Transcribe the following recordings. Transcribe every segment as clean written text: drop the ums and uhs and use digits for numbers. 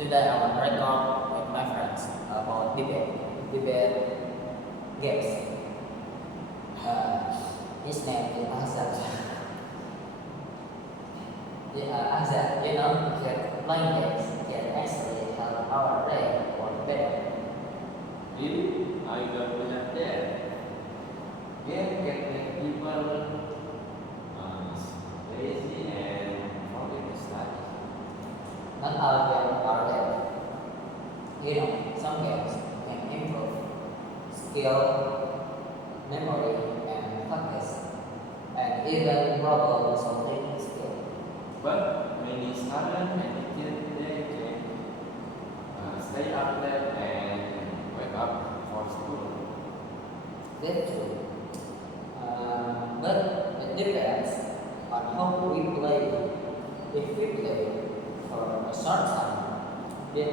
Today I want to record with my friends about debate games. His name is Azad. Azad, that playing games can actually help our brain work better. Really? I don't believe that. Game can make people lazy and forget to study. Not all games are bad. Some games can improve skill, memory, and focus, and even problem solving skill. But many students and teachers today can stay up late and wake up for school. That's true. But it depends on how we play. If we play for a short time, then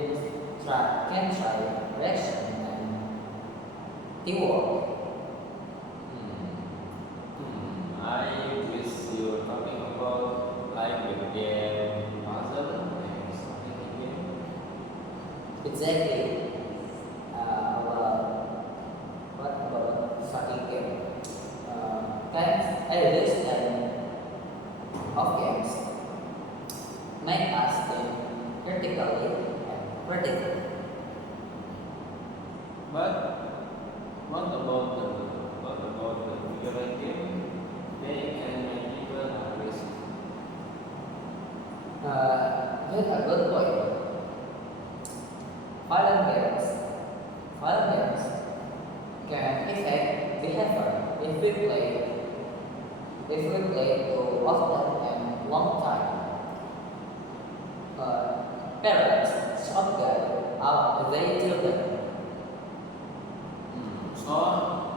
can try reaction and teamwork. I wish you were talking about like the game puzzle and something again. Exactly. What about starting game? Can evolution of games make us think critically and critically. But what about the figure game? They can make people aggressive. That's a good point. Violent games, violent games can affect behavior if we play too often and long time. Parents should guide out their children. So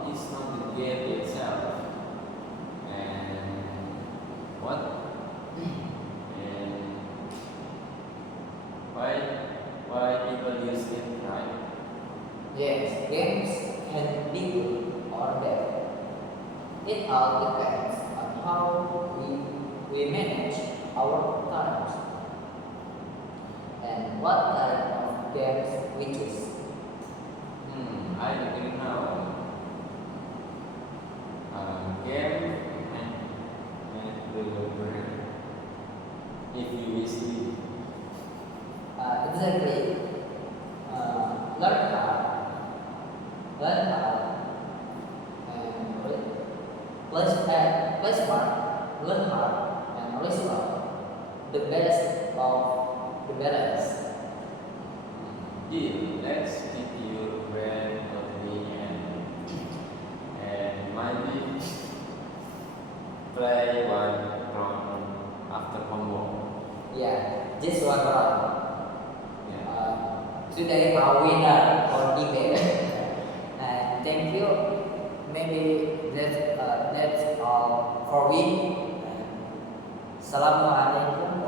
it's not the game itself. And what? And why people use it, right? Yes, games can be good or bad. It all depends on how we manage our times and what kind of games we choose. I agree now. Game and the brain. If you wish to. Exactly. Learn hard, and play smart, learn hard, and respond. The best of the balance. Yeah, let's keep your brain healthy and maybe play one round after homework. Yeah, just one round. Yeah. Today our winner for debate. And thank you. Maybe that's all for we. Assalamualaikum